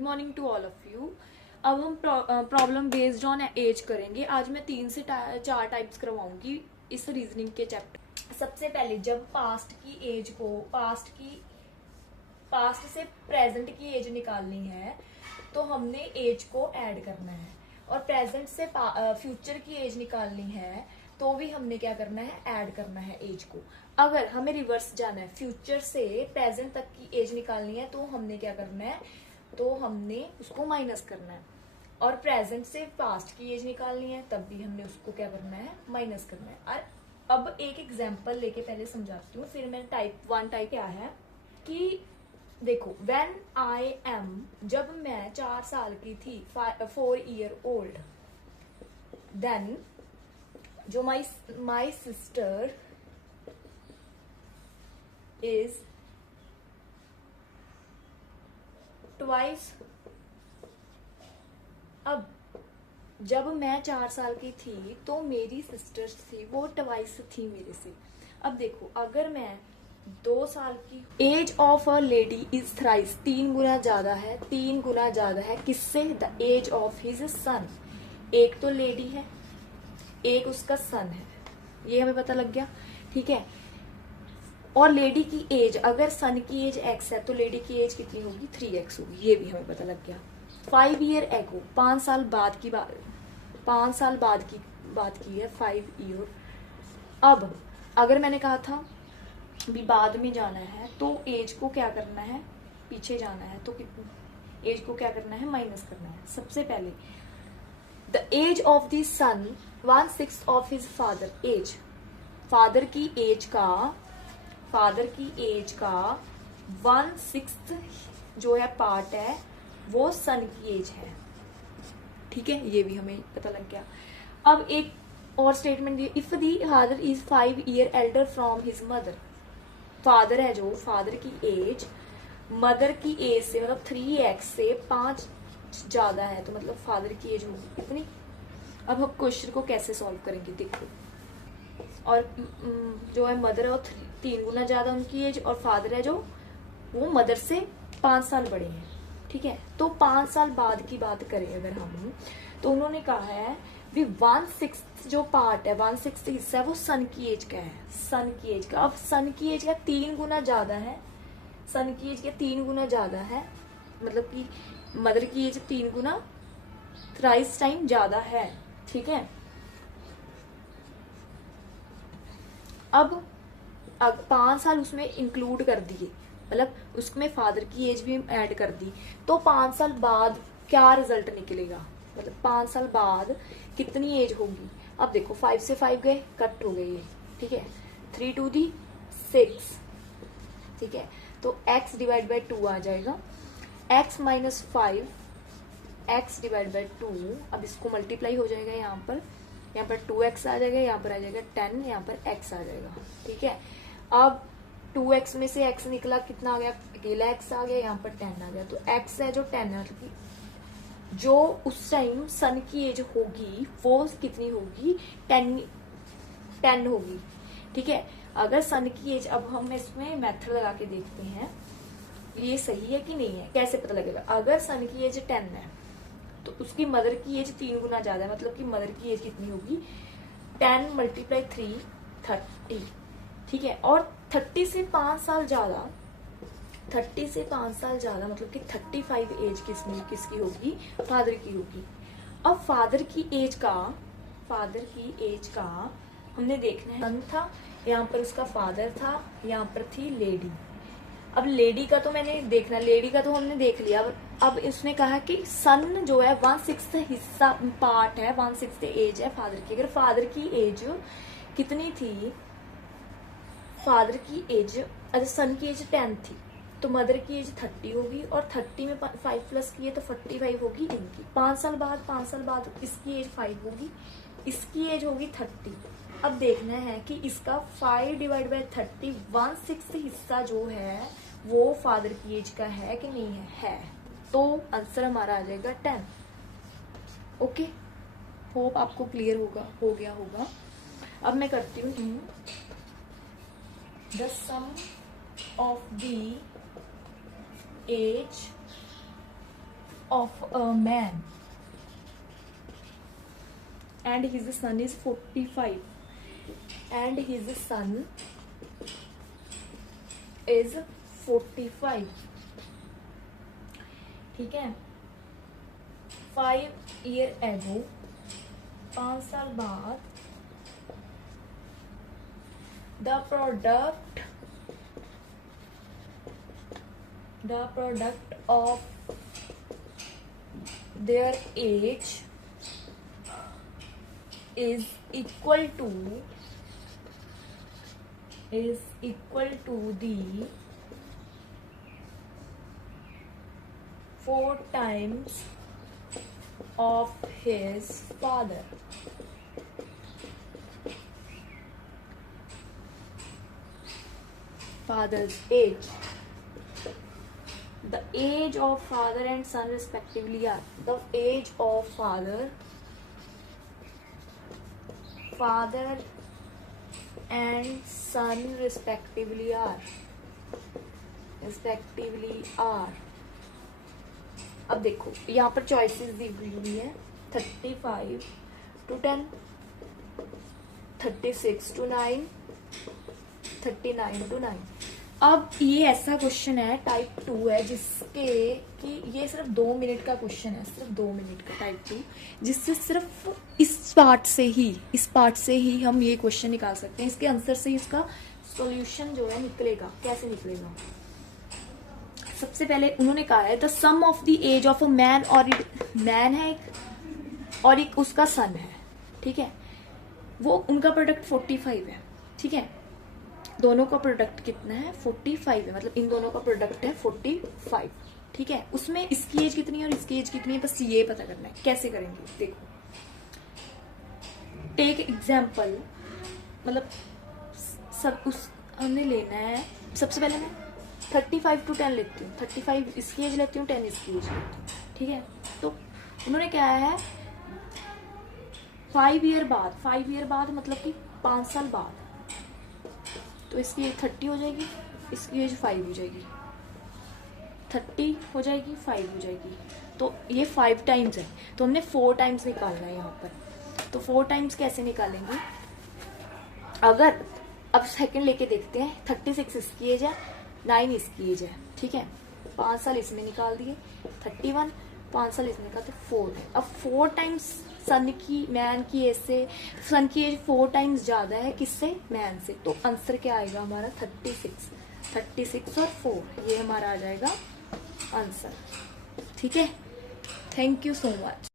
Morning to all of you. अब हम problem based on as करेंगे। आज मैं 3 से 4 टाइप्स करवाऊंगी इस रीजनिंग के चैप्टर। सबसे पहले जब पास्ट की एज को पास्ट से प्रेजेंट की एज निकालनी है तो हमने एज को ऐड करना है, और प्रेजेंट से फ्यूचर की एज निकालनी है तो भी हमने क्या करना है, ऐड करना है एज को। अगर हमें रिवर्स जाना है, फ्यूचर से प्रेजेंट तक की एज निकालनी है तो हमने क्या करना है, तो हमने उसको माइनस करना है। और प्रेजेंट से पास्ट की एज निकालनी है तब भी हमने उसको क्या करना है, माइनस करना है। और अब एक एग्जांपल लेके पहले समझाती हूँ, फिर मैं टाइप 1 टाइप क्या है कि देखो, व्हेन आई एम, जब मैं 4 साल की थी, 4 ईयर ओल्ड, देन जो माई सिस्टर इज ट्वाइस। अब जब मैं 4 साल की थी तो मेरी सिस्टर्स थी वो ट्वाइस थी मेरे से। अब देखो, अगर मैं 2 साल की, age of a lady is thrice, 3 गुना ज्यादा है, 3 गुना ज्यादा है किससे, the age of his son. एक तो लेडी है, एक उसका सन है, ये हमें पता लग गया, ठीक है। और लेडी की एज, अगर सन की एज x है तो लेडी की एज कितनी होगी, 3x होगी, ये भी हमें पता लग गया। 5 ईयर एगो, 5 साल बाद की बात की है, 5 ईयर। अब अगर मैंने कहा था भी बाद में जाना है तो एज को क्या करना है, पीछे जाना है तो कितनी एज को क्या करना है, माइनस करना है। सबसे पहले the age of the son 1/6 of his father age, father की एज का 1/6 जो है पार्ट है वो सन की एज है, ठीक है, ये भी हमें पता लग गया। अब एक और statement the, if the father is 5 year Elder from his mother, father है जो, फादर की एज मदर की एज से मतलब 3x से 5 ज्यादा है, तो मतलब फादर की एज होगी कितनी। अब हम क्वेश्चन को कैसे सॉल्व करेंगे, देखो, और जो है मदर है वो 3 गुना ज्यादा उनकी एज, और फादर है जो वो मदर से 5 साल बड़े हैं, ठीक है। तो 5 साल बाद की बात करें अगर हम, तो उन्होंने कहा है भी 1/6 जो पार्ट है, 1/6 हिस्सा है वो सन की एज का है, सन की एज का। अब सन की एज का 3 गुना ज्यादा है, सन की एज का 3 गुना ज्यादा है, मतलब कि मदर की एज 3 गुना थ्राइस टाइम ज्यादा है, ठीक है। अब 5 साल उसमें इंक्लूड कर दिए, मतलब उसमें फादर की एज भी ऐड कर दी, तो 5 साल बाद क्या रिजल्ट निकलेगा, मतलब 5 साल बाद कितनी एज होगी। अब देखो, 5 से 5 गए, कट हो गए ये, ठीक है, 3 2 दी 6, ठीक है। तो x डिवाइड बाई 2 आ जाएगा, x minus 5 x divide by 2। अब इसको मल्टीप्लाई हो जाएगा, यहाँ पर 2x आ जाएगा, यहाँ पर आ जाएगा 10, यहाँ पर x आ जाएगा, ठीक है। अब 2x में से x निकला, कितना आ गया, अकेला x आ गया, यहाँ पर 10 आ गया, तो x है जो 10 है, मतलब कि जो उस टाइम सन की एज होगी वो कितनी होगी, 10 होगी, ठीक है। अगर सन की एज, अब हम इसमें मेथड लगा के देखते हैं ये सही है कि नहीं है, कैसे पता लगेगा। अगर सन की एज 10 है तो उसकी मदर की एज 3 गुना ज्यादा है, मतलब कि मदर की एज कितनी होगी, 10 × 3 30, ठीक है। और 30 से 5 साल ज्यादा, 30 से 5 साल ज्यादा मतलब कि 35 एज किसकी होगी, फादर की होगी। अब फादर की एज का हमने देखना है, सन था, यहाँ पर उसका फादर था, यहाँ पर थी लेडी। अब लेडी का तो मैंने देखना, लेडी का तो हमने देख लिया। अब उसने कहा कि सन जो है 1/6 हिस्सा पार्ट है, 1/6 एज है फादर की। अगर फादर की एज कितनी थी, फादर की एज, अगर सन की एज 10 थी तो मदर की एज 30 होगी, और 30 में 5 प्लस की है तो 45 होगी इनकी। 5 साल बाद इसकी एज 5 होगी, इसकी एज होगी 30। अब देखना है कि इसका 5 डिवाइड बाई 30 1/6 हिस्सा जो है वो फादर की एज का है कि नहीं है, तो आंसर हमारा आ जाएगा 10। ओके, होप आपको क्लियर हो गया होगा। अब मैं करती हूँ the sum of the age of a man and his son is 45 and his son is 45, ठीक है। 5 year ago, 5 साल बाद, the product of their age is equal to the 4 times of his father's age. The age of father and son respectively are, the age of father and son respectively are अब देखो यहाँ पर choices दी हुई है 35 to 10, 36 to 9, 39 to 9। अब ये ऐसा question है टाइप 2 है जिसके कि ये सिर्फ 2 मिनट का क्वेश्चन है, सिर्फ 2 मिनट का टाइप 2, जिससे सिर्फ इस पार्ट से ही हम ये क्वेश्चन निकाल सकते हैं। इसके आंसर से ही इसका सॉल्यूशन जो है निकलेगा। कैसे निकलेगा? सबसे पहले उन्होंने कहा है the sum of the age of a man, और मैन है एक और एक उसका सन है, ठीक है। वो उनका प्रोडक्ट 45 है, ठीक है। दोनों का प्रोडक्ट कितना है? 45 है, मतलब इन दोनों का प्रोडक्ट है 45, ठीक है। उसमें इसकी एज कितनी है और इसकी एज कितनी है, बस ये पता करना है। कैसे करेंगे? देखो, टेक एग्जाम्पल, मतलब सब उस हमने लेना है। सबसे पहले मैं 35 to 10 लेती हूँ, 35 इसकी एज लेती हूँ, 10 इसकी एज लेती हूँ, ठीक है। तो उन्होंने क्या है 5 ईयर बाद मतलब कि 5 साल बाद, तो इसकी एज 30 हो जाएगी, इसकी एज 5 हो जाएगी, 30 हो जाएगी, 5 हो जाएगी। तो ये 5 टाइम्स है, तो हमने 4 टाइम्स निकालना है यहाँ पर। तो 4 टाइम्स कैसे निकालेंगे? अगर अब सेकंड लेके देखते हैं, 36 इसकी एज है, 9 इसकी एज है, ठीक है। 5 साल इसमें निकाल दिए, 31, 5 साल इसमें निकालते 4 है। अब 4 टाइम्स मैन की एज से, सन की एज 4 टाइम्स ज्यादा है किससे? मैन से। तो आंसर क्या आएगा हमारा? 36 और 4, ये हमारा आ जाएगा आंसर, ठीक है। Thank you so much.